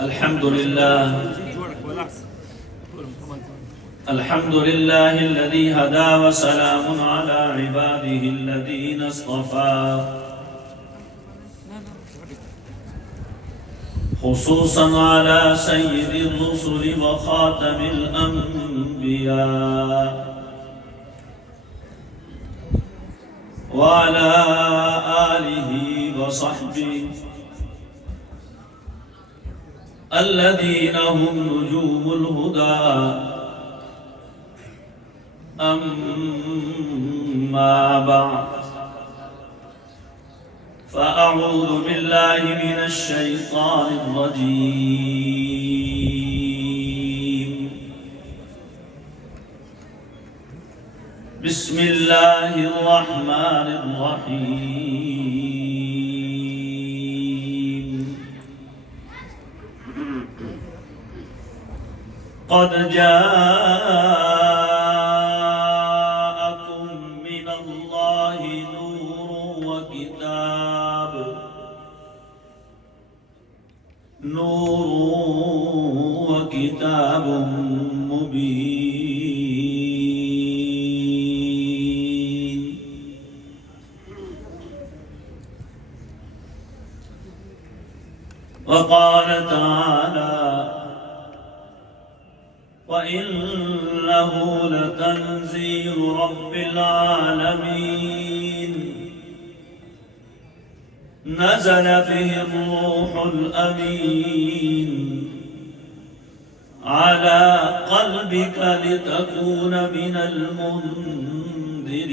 الحمد لله الذي هدى وسلام على عباده الذين اصطفى خصوصا على سيد الرسل وخاتم الأنبياء وعلى آله وصحبه الذين هم نجوم الهدى. أما بعد فأعوذ بالله من الشيطان الرجيم. بسم الله الرحمن الرحيم. قد جاءكم من الله نور وكتاب مبين. وقال تعالى: وإنه لتنزيل رب العالمين نزل به الروح الأمين على قلبك لتكون من المنذرين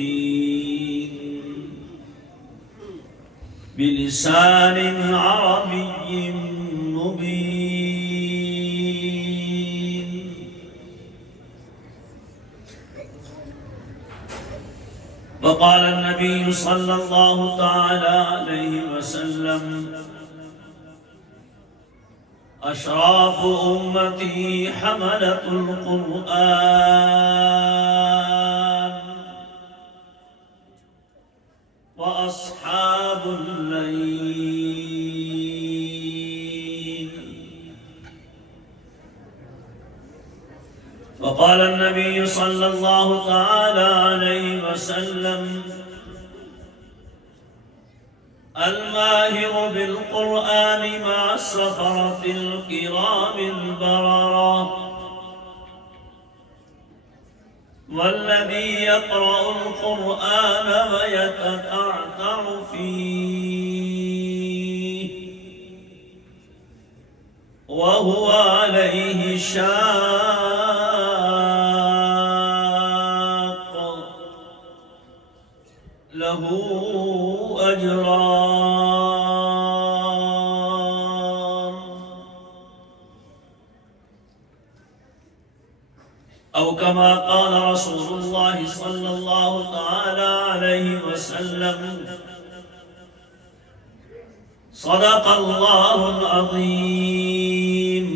بلسان عربي مبين. وقال النبي صلى الله تعالى عليه وسلم: أشراف أمتي حملة القرآن وأصحاب الليل. وقال النبي صلى الله تعالى عليه وسلم: الماهر بالقرآن مع السفرة الكرام البررة، والذي يقرأ القرآن ويتتعتع فيه وهو عليه شاق له أجران. أو كما قال رسول الله صلى الله تعالى عليه وسلم: صدق الله العظيم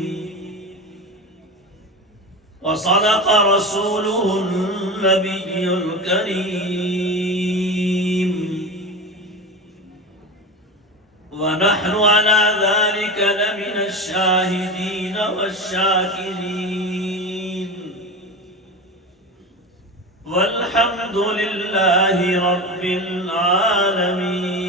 وصدق رسوله النبي الكريم، ونحن على ذلك لمن الشاهدين والشاكرين، والحمد لله رب العالمين.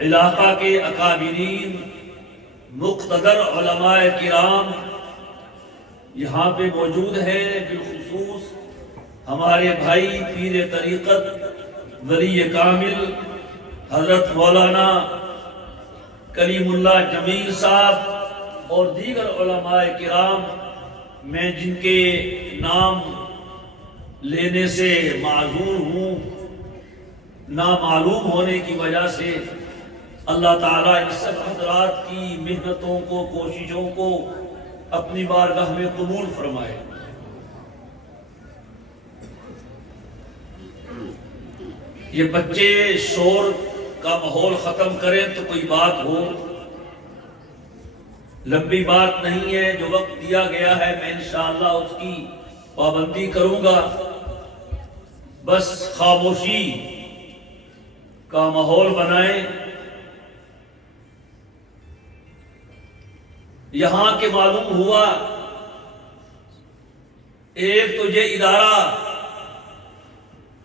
علاقہ کے اکابرین مقتدر علماء کرام یہاں پہ موجود ہیں، بالخصوص ہمارے بھائی پیر طریقت ولی کامل حضرت مولانا کلیم اللہ جمیل صاحب اور دیگر علماء کرام، میں جن کے نام لینے سے معذور ہوں نامعلوم ہونے کی وجہ سے، اللہ تعالیٰ ان سب حضرات کی محنتوں کو، کوششوں کو اپنی بارگاہ میں قبول فرمائے۔ یہ بچے شور کا ماحول ختم کریں تو کوئی بات ہو، لمبی بات نہیں ہے، جو وقت دیا گیا ہے میں انشاءاللہ اس کی پابندی کروں گا، بس خاموشی کا ماحول بنائیں۔ یہاں کے معلوم ہوا ایک تو یہ ادارہ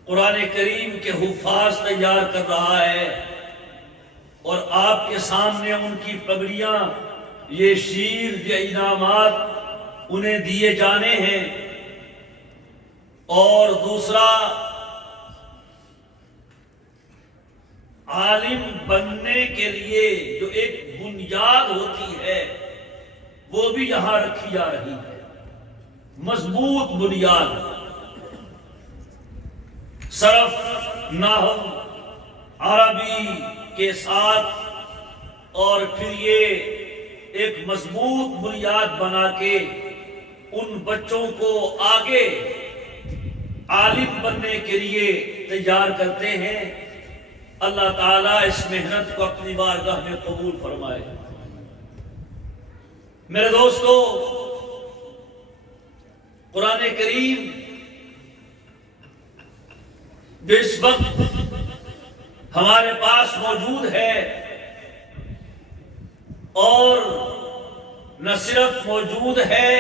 قرآن کریم کے حفاظ تیار کر رہا ہے اور آپ کے سامنے ان کی پگڑیاں، یہ شیر، یہ انعامات انہیں دیے جانے ہیں، اور دوسرا عالم بننے کے لیے جو ایک بنیاد ہوتی ہے وہ بھی یہاں رکھی جا رہی ہے، مضبوط بنیاد، صرف نحو عربی کے ساتھ، اور پھر یہ ایک مضبوط بنیاد بنا کے ان بچوں کو آگے عالم بننے کے لیے تیار کرتے ہیں۔ اللہ تعالیٰ اس محنت کو اپنی بارگاہ میں قبول فرمائے۔ میرے دوستو، قرآن کریم جو اس وقت ہمارے پاس موجود ہے، اور نہ صرف موجود ہے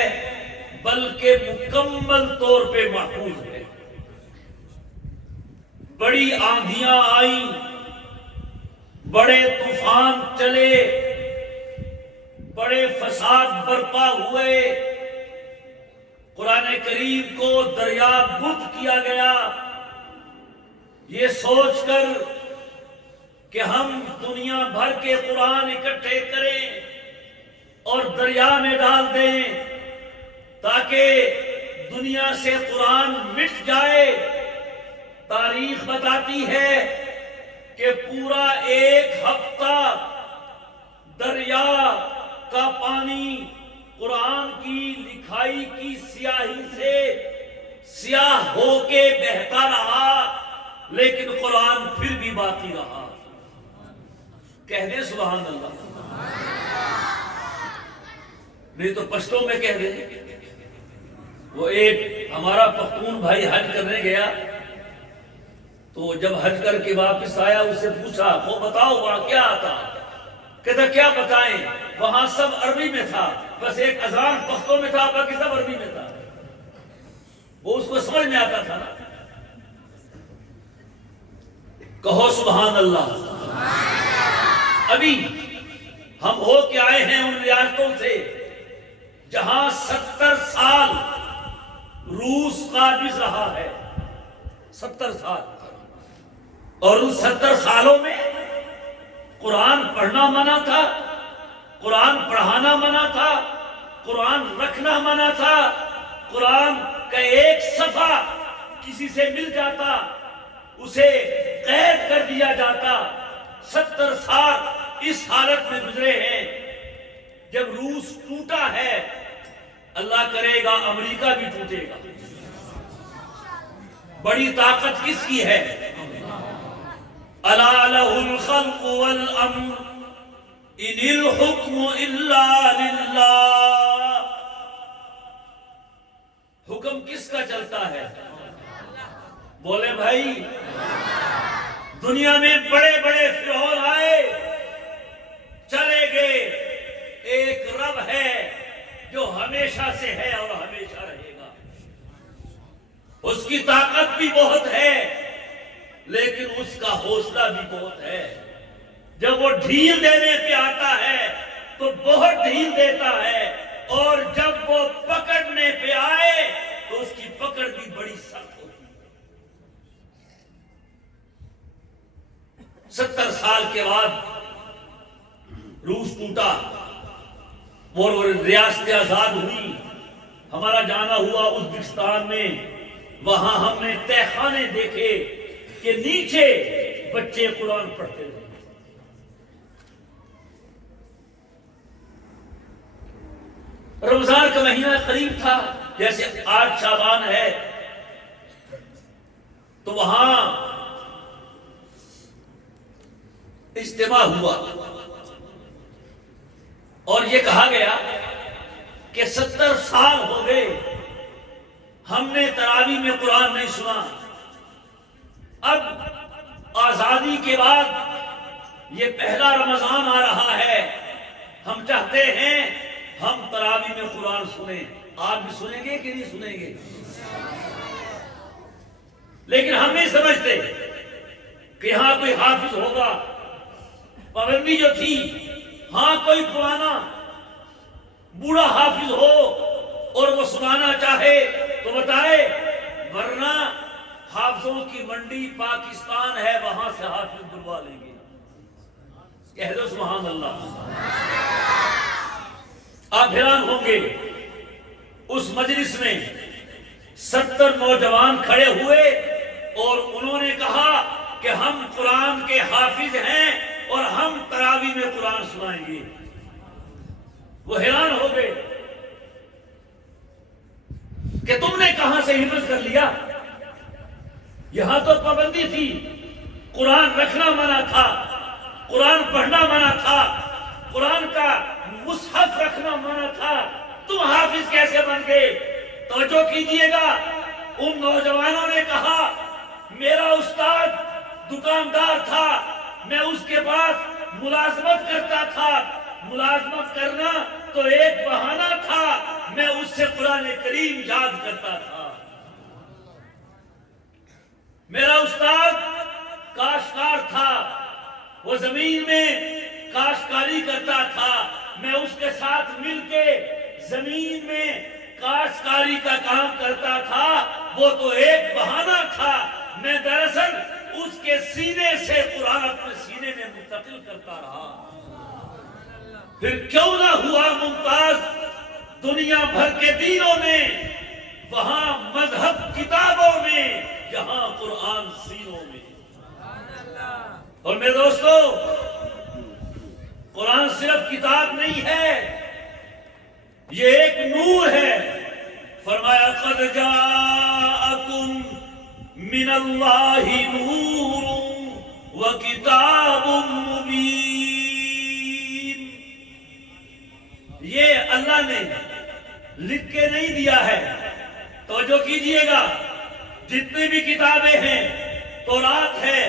بلکہ مکمل طور پہ محفوظ ہے۔ بڑی آندھیاں آئیں، بڑے طوفان چلے، بڑے فساد برپا ہوئے، قرآن کریم کو دریا بدھ کیا گیا، یہ سوچ کر کہ ہم دنیا بھر کے قرآن اکٹھے کریں اور دریا میں ڈال دیں تاکہ دنیا سے قرآن مٹ جائے۔ تاریخ بتاتی ہے کہ پورا ایک ہفتہ دریا کا پانی قرآن کی لکھائی کی سیاہی سے سیاہ ہو کے بہتا رہا، لیکن قرآن پھر بھی باقی رہا۔ کہہ دیں سبحان اللہ، نہیں تو پشتوں میں کہہ دیں۔ وہ ایک ہمارا پختون بھائی حج کرنے گیا، تو جب حج کر کے واپس آیا اسے پوچھا وہ بتاؤ وہاں کیا آتا؟ کہتا کیا بتائیں، وہاں سب عربی میں تھا، بس ایک اذان پختوں میں تھا، باقی سب عربی میں تھا۔ وہ اس کو سمجھ میں آتا تھا نا۔ کہو سبحان اللہ۔ ابھی ہم ہو کے آئے ہیں ان ریاستوں سے جہاں 70 سال روس قابض رہا ہے، 70 سال، اور ان 70 سالوں میں قرآن پڑھنا منع تھا، قرآن پڑھانا منع تھا، قرآن رکھنا منع تھا، قرآن کا ایک صفحہ کسی سے مل جاتا اسے قید کر دیا جاتا۔ 70 سال اس حالت میں گزرے ہیں۔ جب روس ٹوٹا ہے، اللہ کرے گا امریکہ بھی ٹوٹے گا۔ بڑی طاقت کس کی ہے؟ الا لہ الخلق والامر ان الحکم الا للہ۔ حکم کس کا چلتا ہے؟ بولے بھائی، دنیا میں بڑے بڑے فرعون آئے چلے گئے، ایک رب ہے جو ہمیشہ سے ہے اور ہمیشہ رہے گا۔ اس کی طاقت بھی بہت ہے لیکن اس کا حوصلہ بھی بہت ہے۔ جب وہ ڈھیل دینے پہ آتا ہے تو بہت ڈھیل دیتا ہے، اور جب وہ پکڑنے پہ آئے تو اس کی پکڑ بھی بڑی سخت ہوتی ہے۔ 70 سال کے بعد روس ٹوٹا اور ریاستیں آزاد ہوئی، ہمارا جانا ہوا ازبکستان میں، وہاں ہم نے تہہ خانے دیکھے کہ نیچے بچے قرآن پڑھتے رہے۔ رمضان کا مہینہ قریب تھا، جیسے آج شعبان ہے، تو وہاں اجتماع ہوا اور یہ کہا گیا کہ 70 سال ہو گئے ہم نے تراویح میں قرآن نہیں سنا، اب آزادی کے بعد یہ پہلا رمضان آ رہا ہے، ہم چاہتے ہیں ہم تراویح میں قرآن سنیں۔ آپ بھی سنیں گے کہ نہیں سنیں گے؟ لیکن ہم نہیں سمجھتے کہ یہاں کوئی حافظ ہوگا۔ پابندی جو تھی، ہاں کوئی پرانا بوڑھا حافظ ہو اور وہ سنانا چاہے تو بتائے، ورنہ حافظوں کی منڈی پاکستان ہے، وہاں سے حافظ بلوا لیں گے۔ کہہ دو سبحان اللہ۔ آپ حیران ہوں گے، اس مجلس میں 70 نوجوان کھڑے ہوئے اور انہوں نے کہا کہ ہم قرآن کے حافظ ہیں اور ہم تراویح میں قرآن سنائیں گے۔ وہ حیران ہو گئے کہ تم نے کہاں سے حفظ کر لیا؟ یہاں تو پابندی تھی، قرآن رکھنا منع تھا، قرآن پڑھنا منع تھا، قرآن کا مصحف رکھنا منع تھا، تم حافظ کیسے بن گئے؟ توجہ کیجئے گا، ان نوجوانوں نے کہا میرا استاد دکاندار تھا، میں اس کے پاس ملازمت کرتا تھا، ملازمت کرنا تو ایک بہانہ تھا، میں اس سے قرآن کریم یاد کرتا تھا۔ میرا استاد کاشتکار تھا، وہ زمین میں کاشتکاری کرتا تھا، میں اس کے ساتھ مل کے زمین میں کاشتکاری کا کام کرتا تھا، وہ تو ایک بہانہ تھا، میں دراصل اس کے سینے سے قرآن اپنے سینے میں منتقل کرتا رہا۔ پھر کیوں نہ ہوا ممتاز دنیا بھر کے دینوں میں، وہاں مذہب کتابوں میں، یہاں قرآن سینوں میں۔ اور میرے دوستو، قرآن صرف کتاب نہیں ہے، یہ ایک نور ہے۔ فرمایا قد جاءکم من اللہ نور وکتاب مبین۔ یہ اللہ نے لکھ کے نہیں دیا ہے، توجہ کیجئے گا، جتنی بھی کتابیں ہیں، تورات ہے،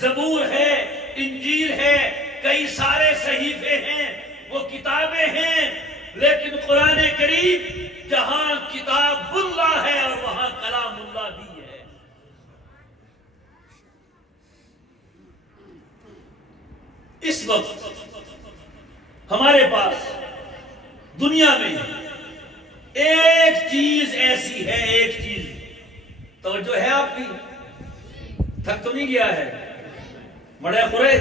زبور ہے، انجیل ہے، کئی سارے صحیفے ہیں، وہ کتابیں ہیں، لیکن قرآن کریم جہاں کتاب اللہ ہے اور وہاں کلام اللہ بھی ہے۔ اس وقت ہمارے پاس دنیا میں ایک چیز ایسی ہے، ایک چیز، توجہ ہے آپ کی؟ تھک تو نہیں گیا ہے؟ مڑے خورے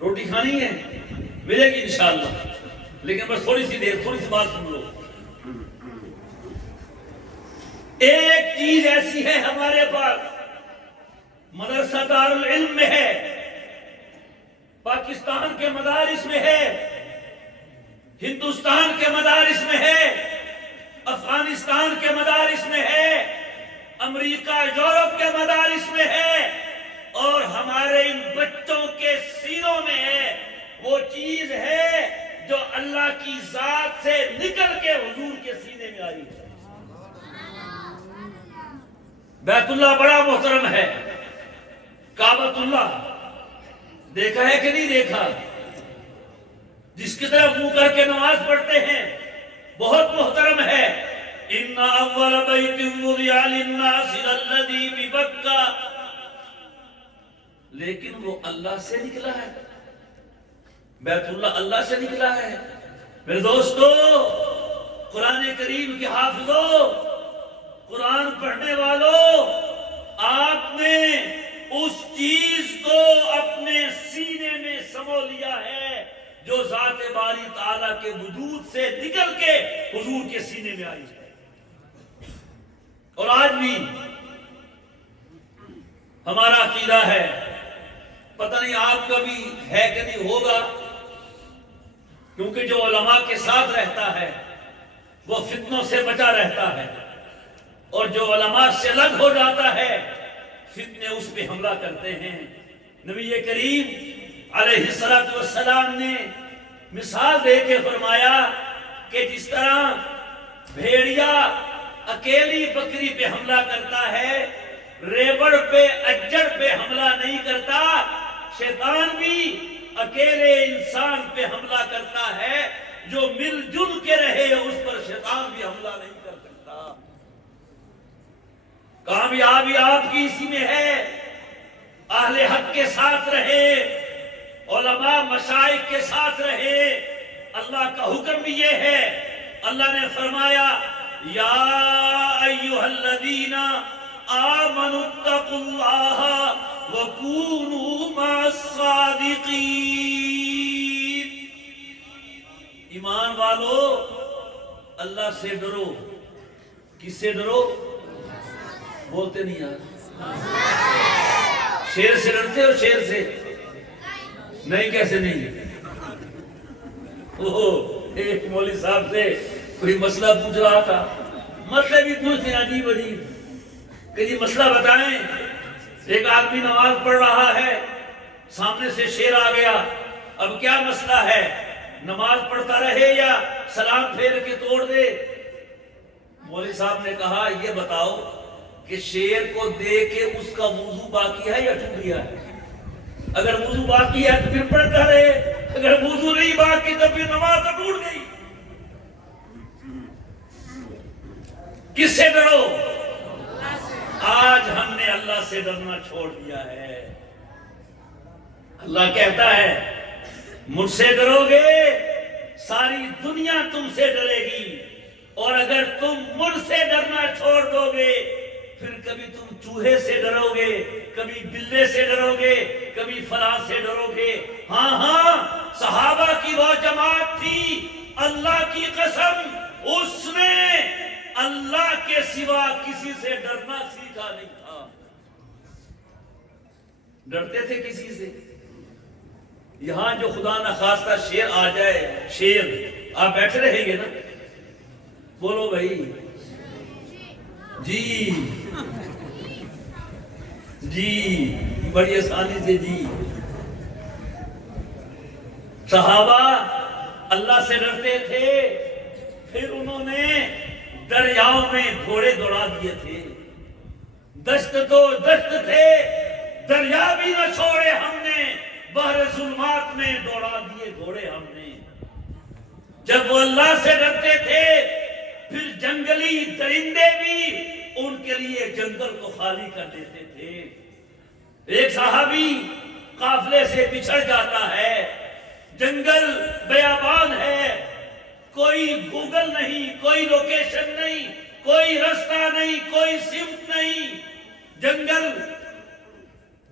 روٹی کھانی ہے، ملے گی انشاءاللہ، لیکن بس تھوڑی سی دیر، تھوڑی سی بات سن لو۔ ایک چیز ایسی ہے ہمارے پاس، مدرسہ دارالعلم میں ہے، پاکستان کے مدارس میں ہے، ہندوستان کے مدارس میں ہے، افغانستان کے مدارس میں ہے، امریکہ یورپ کے مدارس میں ہے، اور ہمارے ان بچوں کے سینوں میں ہے۔ وہ چیز ہے جو اللہ کی ذات سے نکل کے حضور کے سینے میں آئی ہے۔ بیت اللہ بڑا محترم ہے، کعبۃ اللہ دیکھا ہے کہ نہیں دیکھا؟ جس کی طرف منہ کر کے نماز پڑھتے ہیں، بہت محترم ہے۔ ان اول بیت وضع للناس الذی ببکہ لیکن وہ اللہ سے نکلا ہے، بیت اللہ اللہ سے نکلا ہے۔ میرے دوستو، قرآن کریم کے حافظوں، قرآن پڑھنے والوں، آپ نے اس چیز کو اپنے سینے میں سمو لیا ہے جو ذات باری تعالیٰ کے وجود سے نکل کے حضور کے سینے میں آئی ہے۔ اور آج بھی ہمارا عقیدہ ہے، پتہ نہیں آپ کا بھی ہے کہ نہیں ہوگا، کیونکہ جو علماء کے ساتھ رہتا ہے وہ فتنوں سے بچا رہتا ہے، اور جو علماء سے الگ ہو جاتا ہے فتنے اس پہ حملہ کرتے ہیں۔ نبی کریم علیہ السلام نے مثال دے کے فرمایا کہ جس طرح بھیڑیا اکیلی بکری پہ حملہ کرتا ہے، ریوڑ پہ اجڑ پہ حملہ نہیں کرتا، شیطان بھی اکیلے انسان پہ حملہ کرتا ہے، جو مل جل کے رہے اس پر شیطان بھی حملہ نہیں کر سکتا۔ کامیابی آپ کی اسی میں ہے، اہل حق کے ساتھ رہے، علماء مشائخ کے ساتھ رہے۔ اللہ کا حکم بھی یہ ہے، اللہ نے فرمایا یا ایھا الذین آمنوا اتقوا اللہ وکونوا مع الصادقین۔ ایمان والو، اللہ سے ڈرو۔ کس سے ڈرو؟ بولتے نہیں یار، شیر سے ڈرتے ہو؟ شیر سے نہیں؟ کیسے نہیں؟ ایک مولوی صاحب سے کوئی مسئلہ پوچھ رہا تھا، مسئلہ بھی پوچھتے ہیں عجیب عجیب کہ جی مسئلہ بتائیں۔ ایک آدمی نماز پڑھ رہا ہے، سامنے سے شیر آ گیا، اب کیا مسئلہ ہے، نماز پڑھتا رہے یا سلام پھیر کے توڑ دے؟ مولوی صاحب نے کہا یہ بتاؤ کہ شیر کو دے کے اس کا وضو باقی ہے یا ٹوٹ گیا ہے؟ اگر وضو باقی ہے تو پھر پڑھتا رہے، اگر وضو نہیں باقی تو پھر نماز تو ٹوٹ گئی۔ کس سے ڈرو؟ آج ہم نے اللہ سے ڈرنا چھوڑ دیا ہے۔ اللہ کہتا ہے مجھ سے ڈرو گے ساری دنیا تم سے ڈرے گی، اور اگر تم مجھ سے ڈرنا چھوڑ دو گے پھر کبھی تم چوہے سے ڈرو گے، کبھی بلے سے ڈرو گے، کبھی فلاں سے ڈرو گے۔ ہاں ہاں، صحابہ کی وہ جماعت تھی، اللہ کی قسم اس نے اللہ کے سوا کسی سے ڈرنا سیکھا نہیں تھا۔ ڈرتے تھے کسی سے؟ یہاں جو خدا نخواستہ شیر آ جائے، شیر آپ بیٹھے رہیں گے نا؟ بولو بھائی جی جی، بڑی آسانی سے جی۔ صحابہ اللہ سے ڈرتے تھے، پھر انہوں نے دریاؤں میں گھوڑے دوڑا دیے تھے، دشت تو دشت تھے، دریا بھی نہ چھوڑے ہم نے، بحر ظلمات میں دوڑا دیے گھوڑے ہم نے۔ جب وہ اللہ سے ڈرتے تھے پھر جنگلی درندے بھی ان کے لیے جنگل کو خالی کر دیتے تھے۔ ایک صحابی قافلے سے بچھڑ جاتا ہے، جنگل بیابان ہے، کوئی گوگل نہیں، کوئی لوکیشن نہیں، کوئی رستہ نہیں، کوئی سمت نہیں، جنگل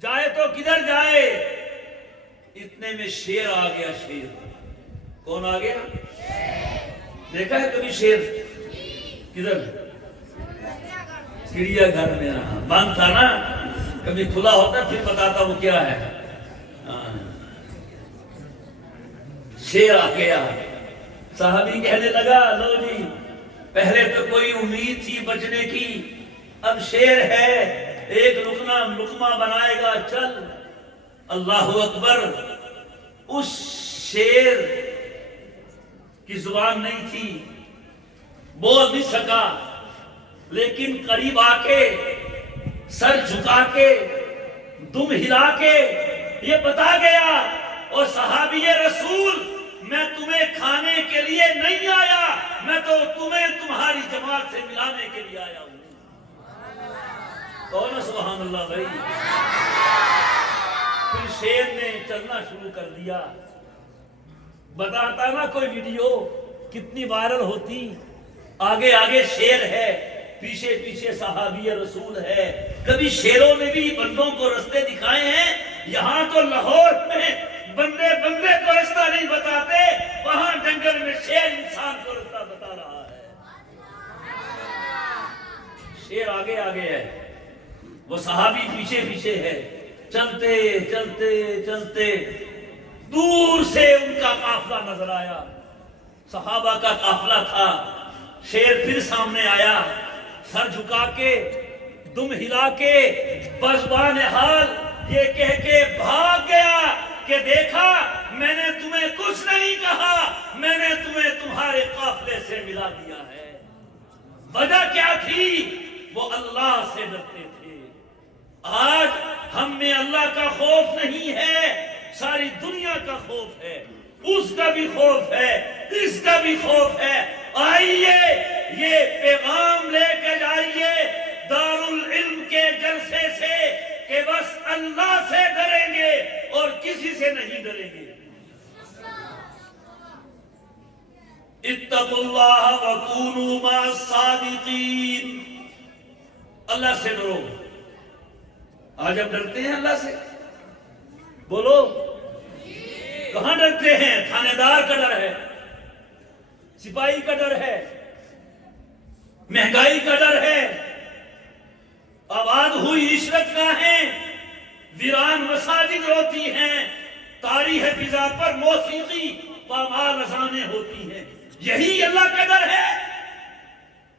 جائے تو کدھر جائے؟ اتنے میں شیر آ گیا۔ شیر کون آ گیا؟ دیکھا ہے کبھی شیر؟ کدھر؟ چڑیا گھر میں بند تھا نا، کبھی کھلا ہوتا پھر بتاتا وہ کیا ہے۔ شیر آ گیا، صحابی کہنے لگا لو جی، پہلے تو کوئی امید تھی بچنے کی، اب شیر ہے، ایک لقمہ بنائے گا، چل۔ اللہ اکبر۔ اس شیر کی زبان نہیں تھی، بول نہیں سکا، لیکن قریب آ کے سر جھکا کے دم ہلا کے یہ بتا گیا، اور صحابی رسول میں تمہیں کھانے کے لیے نہیں آیا، میں تو تمہیں تمہاری جماعت سے ملانے کے لیے آیا ہوں۔ کون سبحان اللہ بھائی؟ شیر نے چلنا شروع کر دیا. بتاتا نا کوئی ویڈیو کتنی وائرل ہوتی. آگے آگے شیر ہے, پیچھے پیچھے صحابی رسول ہے. کبھی شیروں نے بھی بندوں کو رستے دکھائے ہیں. یہاں تو لاہور میں بندے بندے کو رستہ نہیں بتاتے, وہاں جنگل میں شیر انسان کو رستہ بتا رہا ہے. شیر آگے آگے ہے, وہ صحابی پیچھے پیچھے ہے. چلتے چلتے چلتے دور سے ان کا قافلہ نظر آیا. صحابہ کا قافلہ تھا. شیر پھر سامنے آیا, سر جھکا کے دم ہلا کے بزبان حال یہ کہہ کے بھاگ گیا کہ دیکھا میں نے تمہیں کچھ نہیں کہا, میں نے تمہیں تمہارے قافلے سے ملا دیا ہے. وجہ کیا تھی؟ وہ اللہ سے ڈرتے تھے. آج ہم میں اللہ کا خوف نہیں ہے, ساری دنیا کا خوف ہے. اس کا بھی خوف ہے, اس کا بھی خوف ہے. آئیے یہ پیغام لے کے جائیے دارالعلم کے جلسے سے کہ بس اللہ سے ڈریں گے اور کسی سے نہیں ڈریں گے. اتقوا اللہ وکونوا مع الصادقین. اللہ سے ڈرو. آج اب ڈرتے ہیں اللہ سے؟ بولو کہاں ڈرتے ہیں؟ تھانے دار کا ڈر ہے, سپاہی کا ڈر ہے, مہنگائی کا ڈر ہے, آباد ہوئی عشرت گاہیں ویران مساجد روتی ہیں, تاریخ فضا پر موسیقی پامال اذانیں ہوتی ہیں. یہی اللہ کا ڈر ہے.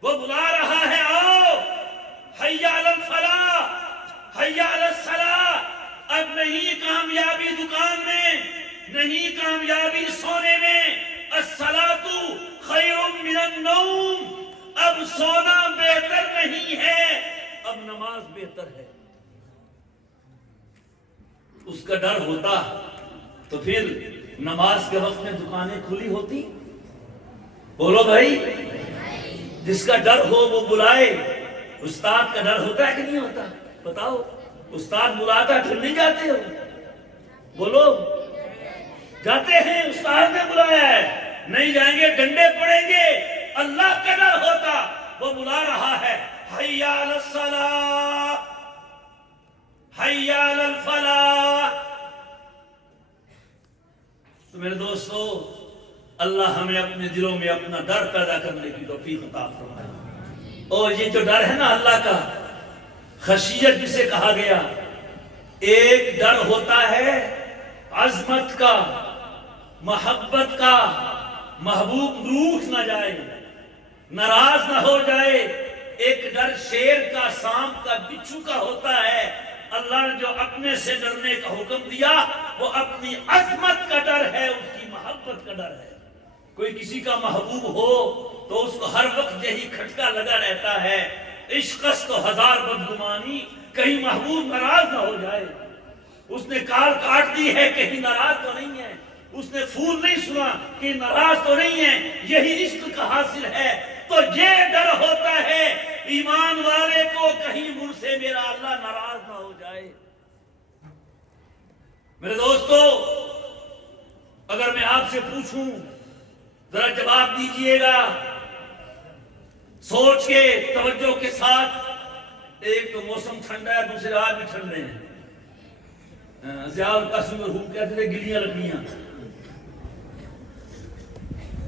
وہ بلا رہا ہے, آؤ حی علی الفلاح حی علی الصلاح. اب نہیں کامیابی دکان میں, نہیں کامیابی سونے میں. الصلاۃ خیر من النوم. اب سونا بہتر نہیں ہے, اب نماز بہتر ہے. اس کا ڈر ہوتا تو پھر نماز کے وقت میں دکانیں کھلی ہوتی. بولو بھائی, جس کا ڈر ہو وہ بلائے. استاد کا ڈر ہوتا ہے کہ نہیں ہوتا؟ بتاؤ, استاد بلاتا پھر نہیں جاتے ہو؟ بولو جاتے ہیں, استاد نے بلایا ہے, نہیں جائیں گے ڈنڈے پڑیں گے. اللہ کا ڈر ہوتا, وہ بلا رہا ہے حی علی الصلاۃ حی علی الفلاح. تو میرے دوستو, اللہ ہمیں اپنے دلوں میں اپنا ڈر پیدا کرنے کی توفیق عطا فرمائے. اور یہ جو ڈر ہے نا اللہ کا, خشیت جسے کہا گیا, ایک ڈر ہوتا ہے عظمت کا, محبت کا, محبوب روٹھ نہ جائے, ناراض نہ ہو جائے. ایک ڈر شیر کا, سانپ کا, بچھو کا ہوتا ہے. اللہ نے جو اپنے سے ڈرنے کا حکم دیا وہ اپنی عظمت کا ڈر ہے, اس کی محبت کا ڈر ہے. کوئی کسی کا محبوب ہو تو اس کو ہر وقت یہی کھٹکا لگا رہتا ہے, عشقست تو ہزار بدگمانی, کہیں محبوب ناراض نہ ہو جائے. اس نے کال کاٹ دی ہے, کہیں ناراض تو نہیں ہے. اس نے پھول نہیں سنا کہ ناراض تو نہیں ہے. یہی عشق کا حاصل ہے. تو یہ ڈر ہوتا ہے ایمان والے کو, کہیں مجھ سے میرا اللہ ناراض نہ ہو جائے. میرے دوستو, اگر میں آپ سے پوچھوں ذرا جواب دیجئے گا سوچ کے, توجہ کے ساتھ. ایک تو موسم ٹھنڈا ہے, دوسرے آج بھی ٹھنڈے ہیں. ضیاء القاسم مرحوم کہتے تھے گلیاں لکڑیاں.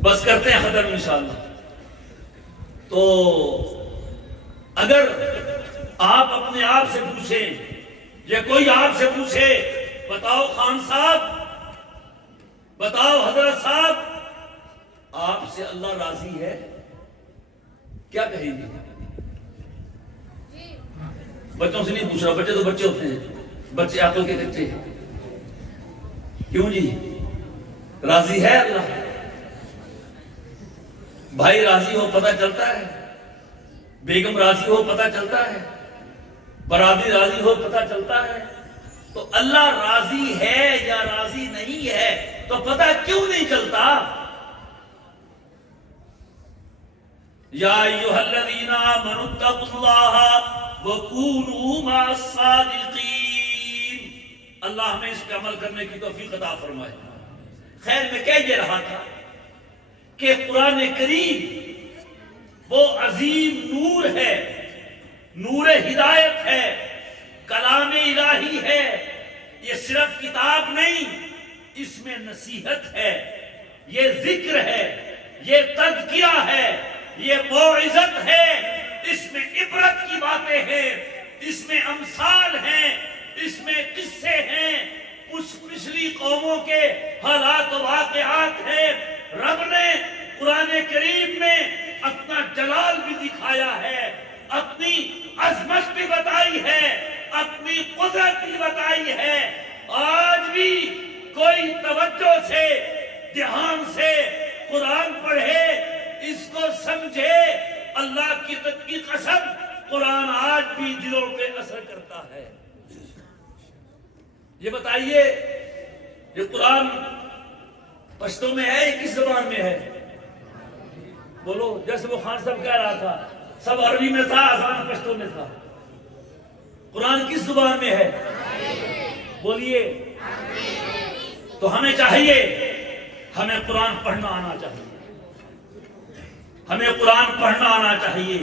بس کرتے ہیں ختم انشاءاللہ. تو اگر آپ اپنے آپ سے پوچھیں یا کوئی آپ سے پوچھے, بتاؤ خان صاحب, بتاؤ حضرت صاحب, آپ سے اللہ راضی ہے, کیا کہیں گے؟ بچوں سے نہیں پوچھ رہا, بچے تو بچے ہوتے ہیں, بچے عقل کے کچے. کیوں جی, راضی ہے اللہ؟ بھائی راضی ہو پتہ چلتا ہے, بیگم راضی ہو پتہ چلتا ہے, برادری راضی ہو پتہ چلتا ہے. تو اللہ راضی ہے یا راضی نہیں ہے تو پتہ کیوں نہیں چلتا؟ یا ایھا الذین آمنوا اتقوا اللہ وکونوا مع الصادقین. اللہ ہمیں اس پہ عمل کرنے کی توفیق عطا فرمائے۔ خیر میں کہہ یہ رہا تھا کہ قرآن کریم وہ عظیم نور ہے، نور ہدایت ہے، کلام الہی ہے۔ یہ صرف کتاب نہیں، اس میں نصیحت ہے، یہ ذکر ہے، یہ تذکیہ ہے، یہ موعظت ہے، اس میں عبرت کی باتیں ہیں، اس میں امثال ہیں، اس میں قصے ہیں، کچھ پچھلی قوموں کے حالات و واقعات ہیں۔ رب نے قرآن کریم میں اپنا جلال بھی دکھایا ہے، اپنی عظمت بھی بتائی ہے، اپنی قدرت بھی بتائی ہے۔ آج بھی کوئی توجہ سے، دھیان سے قرآن پڑھے، اس کو سمجھے، اللہ کی قسم قرآن آج بھی دلوں پہ اثر کرتا ہے۔ یہ بتائیے یہ قرآن پشتو میں ہے یا کس زبان میں ہے؟ بولو، جیسے وہ خان صاحب کہہ رہا تھا سب عربی میں تھا، آسان پشتو میں تھا۔ قرآن کس زبان میں ہے؟ بولیے۔ تو ہمیں چاہیے، ہمیں قرآن پڑھنا آنا چاہیے، ہمیں قرآن پڑھنا آنا چاہیے۔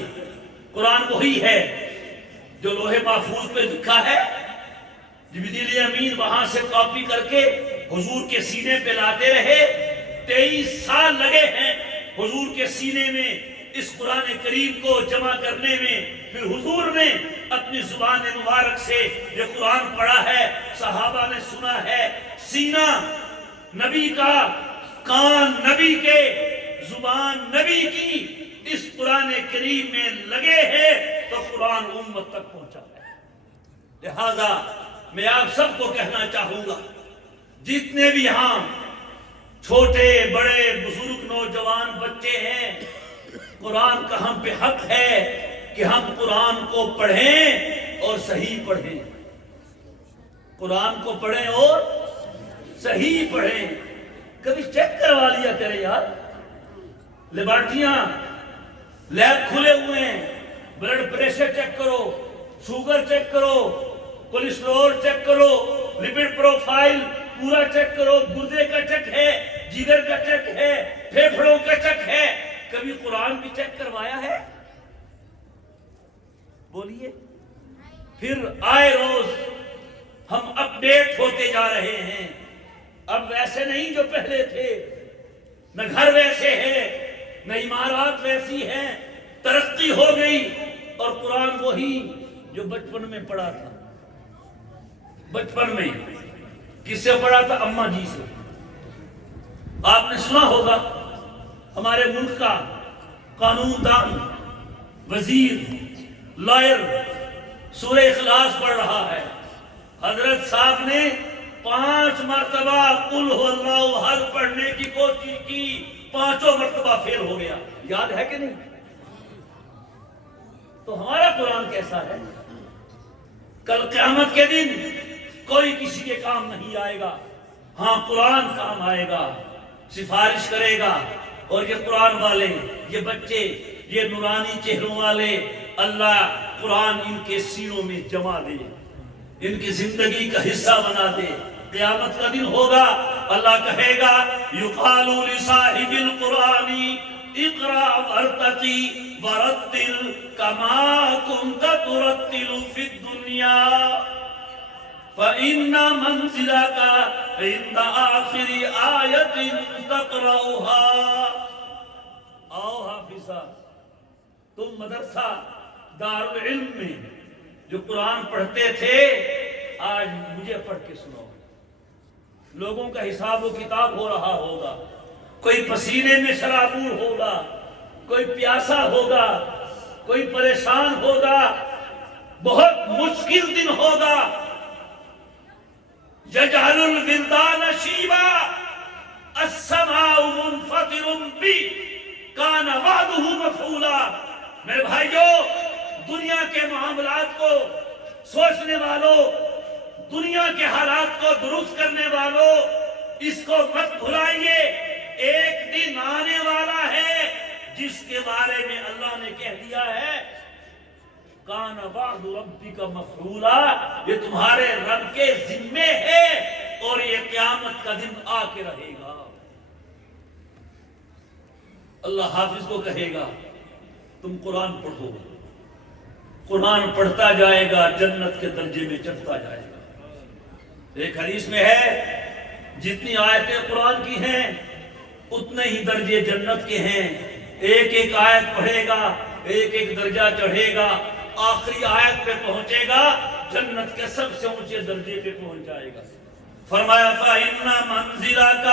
قرآن وہی ہے جو لوہے محفوظ پہ لکھا ہے، جبریل امین وہاں سے کاپی کر کے حضور کے سینے پہ لاتے رہے۔ 23 سال لگے ہیں حضور کے سینے میں اس قرآن کریم کو جمع کرنے میں۔ پھر حضور نے اپنی زبان مبارک سے یہ قرآن پڑھا ہے، صحابہ نے سنا ہے۔ سینہ نبی کا، کان نبی کے، زبان نبی کی اس قرآن کریم میں لگے ہیں تو قرآن امت تک پہنچا ہے۔ لہذا میں آپ سب کو کہنا چاہوں گا، جتنے بھی یہاں چھوٹے بڑے بزرگ نوجوان بچے ہیں، قرآن کا ہم پہ حق ہے کہ ہم قرآن کو پڑھیں اور صحیح پڑھیں۔ قرآن کو پڑھیں اور صحیح پڑھیں۔ کبھی چیک کروا لیا کریں یار، لیبارٹریاں لیب کھلے ہوئے ہیں، بلڈ پریشر چیک کرو، شوگر چیک کرو، کولیسٹرول چیک کرو، لپڈ پروفائل پورا چیک کرو، گردے کا چیک ہے، جگر کا چیک ہے، پھیپھڑوں کا چیک ہے۔ کبھی قرآن بھی چیک کروایا ہے؟ بولیے۔ پھر آئے روز ہم اپڈیٹ ہوتے جا رہے ہیں، اب ویسے نہیں جو پہلے تھے، نہ گھر ویسے ہیں، نہ عمارات ویسی ہیں، ترقی ہو گئی، اور قرآن وہی جو بچپن میں پڑھا تھا۔ بچپن میں کس سے پڑھا تھا؟ اماں جی سے۔ آپ نے سنا ہوگا ہمارے ملک کا قانون دان، وزیر، لائر سورہ اخلاص پڑھ رہا ہے، حضرت صاحب نے 5 مرتبہ قل هو اللہ احد پڑھنے کی کوشش کی، 5 مرتبہ فیل ہو گیا۔ یاد ہے کہ نہیں؟ تو ہمارا قرآن کیسا ہے؟ کل قیامت کے دن کوئی کسی کے کام نہیں آئے گا، ہاں قرآن کام آئے گا، سفارش کرے گا۔ اور یہ قرآن والے، یہ بچے، یہ نورانی چہروں والے، اللہ قرآن ان کے سینوں میں جما دے، ان کی زندگی کا حصہ بنا دے۔ قیامت کا دن ہوگا، اللہ کہے گا یقال لصاحب القرآن اقرا وارتقی ورتل کما کنت ترتل فی الدنیا فإن منزلك عند آخر آیت تقرأها۔ آؤ حافظہ، تم مدرسہ دارالعلم میں جو قرآن پڑھتے تھے، آج مجھے پڑھ کے سنو۔ لوگوں کا حساب و کتاب ہو رہا ہوگا، کوئی پسینے میں شرابور ہوگا، کوئی پیاسا ہوگا، کوئی پریشان ہوگا، بہت مشکل دن ہوگا۔ یجعل الولدان شیبا السماء منفطر بی کان وعدہ مفعولا۔ میرے بھائیو، دنیا کے معاملات کو سوچنے والوں، دنیا کے حالات کو درست کرنے والوں، اس کو مت بھلائیے، ایک دن آنے والا ہے جس کے بارے میں اللہ نے کہہ دیا ہے کان وعد ربک مفعولا، یہ تمہارے رب کے ذمے ہے قیامت کا دن آ کے رہے گا۔ اللہ حافظ کو کہے گا تم قرآن پڑھو، قرآن پڑھتا جائے گا، جنت کے درجے میں چڑھتا جائے گا۔ ایک حدیث میں ہے جتنی آیتیں قرآن کی ہیں اتنے ہی درجے جنت کے ہیں۔ ایک ایک آیت پڑھے گا، ایک ایک درجہ چڑھے گا، آخری آیت پہ پہنچے گا، جنت کے سب سے اونچے درجے پہ پہنچ جائے گا۔ فرمایا فَإِنَّ مَنزِلَكَ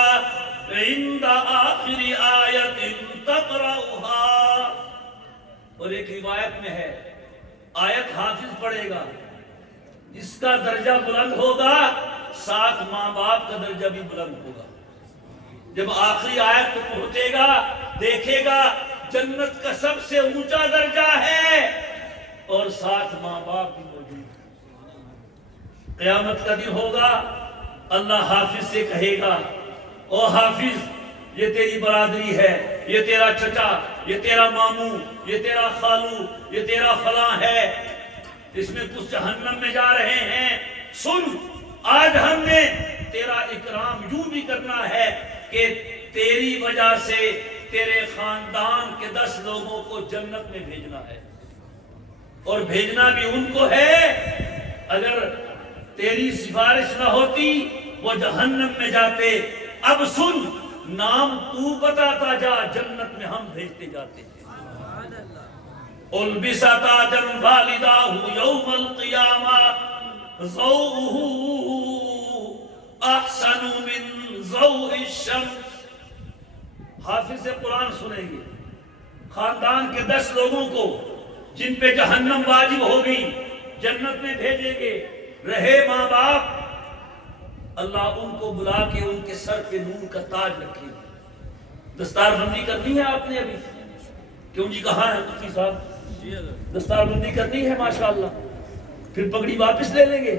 عِنْدَ آخِرِ آیَةٍ تَقْرَؤُهَا۔ اور ایک روایت میں ہے آیت حافظ پڑھے گا، اس کا درجہ بلند ہوگا، ساتھ ماں باپ کا درجہ بھی بلند ہوگا۔ جب آخری آیت پہ پہنچے گا دیکھے گا جنت کا سب سے اونچا درجہ ہے اور ساتھ ماں باپ بھی موجود ہیں۔ قیامت کا دن ہوگا، اللہ حافظ سے کہے گا او حافظ یہ تیری برادری ہے، یہ تیرا چچا، یہ تیرا ماموں، یہ تیرا خالو، یہ تیرا فلاں ہے، اس میں کچھ جہنم میں جا رہے ہیں، سن آج ہم نے تیرا اکرام یوں بھی کرنا ہے کہ تیری وجہ سے تیرے خاندان کے 10 لوگوں کو جنت میں بھیجنا ہے، اور بھیجنا بھی ان کو ہے، اگر تیری سفارش نہ ہوتی وہ جہنم میں جاتے۔ اب سن نام تو بتاتا جا، جنت میں ہم بھیجتے جاتے ہیں۔ البس تاجا والداہ یوم القیامہ ضوءہ احسن من ضوء الشمس۔ حافظ سے قرآن سنیں گے، خاندان کے 10 لوگوں کو جن پہ جہنم واجب ہوگی جنت میں بھیجیں گے، رہے ماں باپ، اللہ ان کو بلا کے ان کے سر پہ نور کا تاج رکھے گا۔ دستار بندی کرنی ہے آپ نے ابھی؟ کیوں جی کہاں ہے مفتی صاحب؟ دستار بندی کرنی ہے ماشاءاللہ، پھر پگڑی واپس لے لیں گے،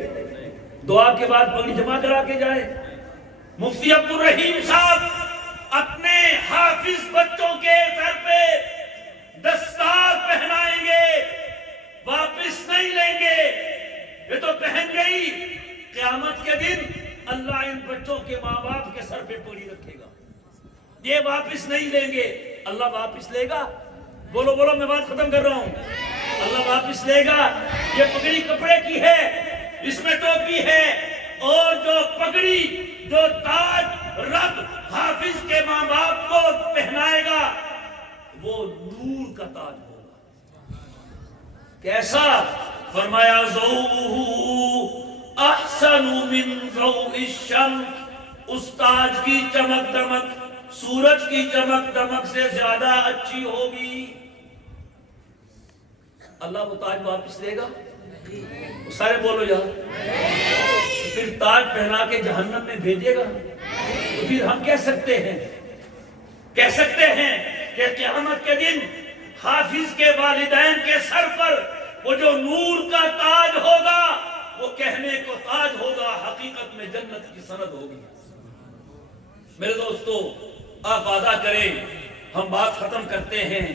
دعا کے بعد پگڑی جمع کرا کے جائیں۔ مفتی عبد الرحیم صاحب اپنے حافظ بچوں کے سر پہ دستار پہنائیں گے، واپس نہیں لیں گے، یہ تو پہن گئی، قیامت کے دن اللہ ان بچوں کے ماں باپ کے سر پہ پگڑی رکھے گا، یہ واپس نہیں لیں گے۔ اللہ واپس لے گا؟ بولو بولو، میں بات ختم کر رہا ہوں۔ اللہ واپس لے گا؟ یہ پگڑی کپڑے کی ہے، اس میں ٹوپی ہے، اور جو پگڑی جو تاج رب حافظ کے ماں باپ کو پہنائے گا وہ نور کا تاج ہوگا۔ کیسا؟ فرمایا ضوءہ احسن من ضوء الشمس، اس تاج کی چمک دمک سورج کی چمک دمک سے زیادہ اچھی ہوگی۔ اللہ وہ تاج واپس لے گا؟ سارے بولو یار، پھر تاج پہنا کے جہنم میں بھیجے گا؟ تو پھر ہم کہہ سکتے ہیں کہ قیامت کے دن حافظ کے والدین کے سر پر وہ جو نور کا تاج ہوگا وہ کہنے کو تاج ہوگا، حقیقت میں جنت کی سند ہوگی۔ میرے دوستو آپ وعدہ کریں، ہم بات ختم کرتے ہیں،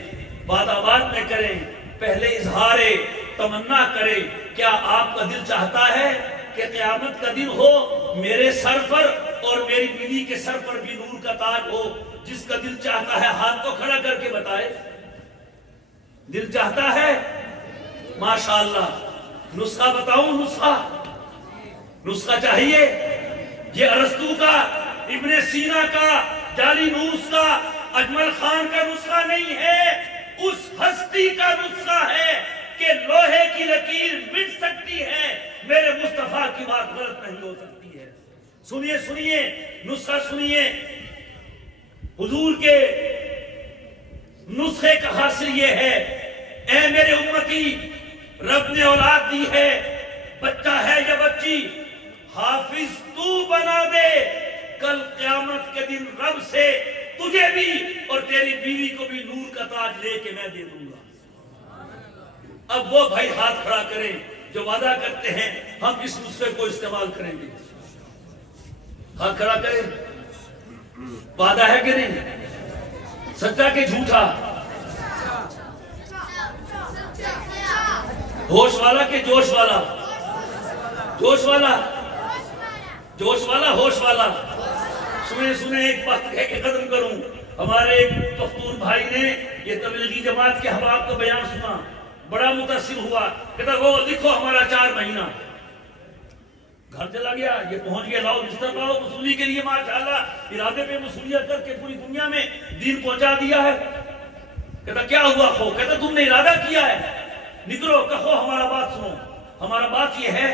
وعدہ بعد میں کریں، پہلے اظہار تمنا کریں۔ کیا آپ کا دل چاہتا ہے کہ قیامت کا دن ہو میرے سر پر اور میری بیوی کے سر پر بھی نور کا تاج ہو؟ جس کا دل چاہتا ہے ہاتھ کو کھڑا کر کے بتائے۔ دل چاہتا ہے؟ ماشاءاللہ۔ نسخہ بتاؤں؟ نسخہ چاہیے؟ یہ ارسطو کا، ابن سینا کا، جالینوس کا، اجمل خان کا نسخہ نہیں ہے، اس ہستی کا نسخہ ہے کہ لوہے کی لکیر مٹ سکتی ہے، میرے مصطفیٰ کی بات غلط نہیں ہو سکتی ہے۔ سنیے نسخہ سنیے، حضور کے نسخے کا حاصل یہ ہے، اے میرے امتی، رب نے اولاد دی ہے، بچہ ہے یا بچی، حافظ تو بنا دے، کل قیامت کے دن رب سے تجھے بھی اور تیری بیوی کو بھی نور کا تاج لے کے میں دے دوں گا۔ اب وہ بھائی ہاتھ کھڑا کریں جو وعدہ کرتے ہیں ہم اس نسخے کو استعمال کریں گے۔ ہاتھ کھڑا کریں، وعدہ ہے کہ نہیں؟ سچا کہ جھوٹا؟ ہوش والا کہ جوش والا؟ جوش والا، جوش والا، ہوش والا؟ سنے ایک بات کہہ کے ختم کروں. ہمارے ایک پختون بھائی نے یہ تبلیغی جماعت کے احباب کا بیان سنا, بڑا متاثر ہوا. کہتا وہ لکھو ہمارا 4 مہینہ. گھر چلا گیا, یہ پہنچ گیا, لاؤ بستر لاؤ, وصولی کے لیے ماشاءاللہ ارادے پہ وصولیت کر کے پوری دنیا میں دین پہنچا دیا ہے. کہتا کیا ہوا خو؟ کہتا تم نے ارادہ کیا ہے, نکلو کہو ہمارا بات سنو. ہمارا بات یہ ہے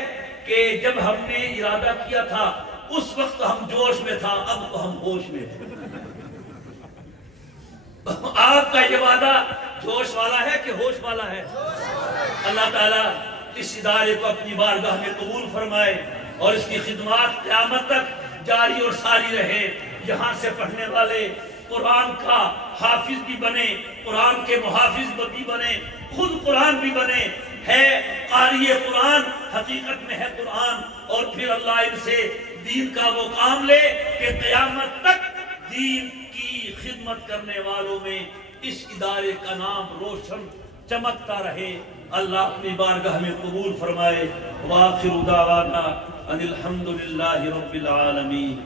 کہ جب ہم نے ارادہ کیا تھا اس وقت ہم جوش میں تھا, اب تو ہم ہوش میں تھے. آپ کا یہ وعدہ جوش والا ہے کہ ہوش والا ہے؟ اللہ تعالیٰ اس ادارے کو اپنی بارگاہ میں قبول فرمائے اور اس کی خدمات قیامت تک جاری اور ساری رہے. یہاں سے پڑھنے والے قرآن کا حافظ بھی بنے, قرآن کے محافظ بھی بنے, خود قرآن بھی بنے. ہے قاری قرآن, حقیقت میں ہے قرآن. اور پھر اللہ ان سے دین کا وہ کام لے کہ قیامت تک دین کی خدمت کرنے والوں میں اس ادارے کا نام روشن چمکتا رہے. اللہ اپنی بارگاہ میں قبول فرمائے. وآخر دعوانا ان الحمدللہ رب العالمین.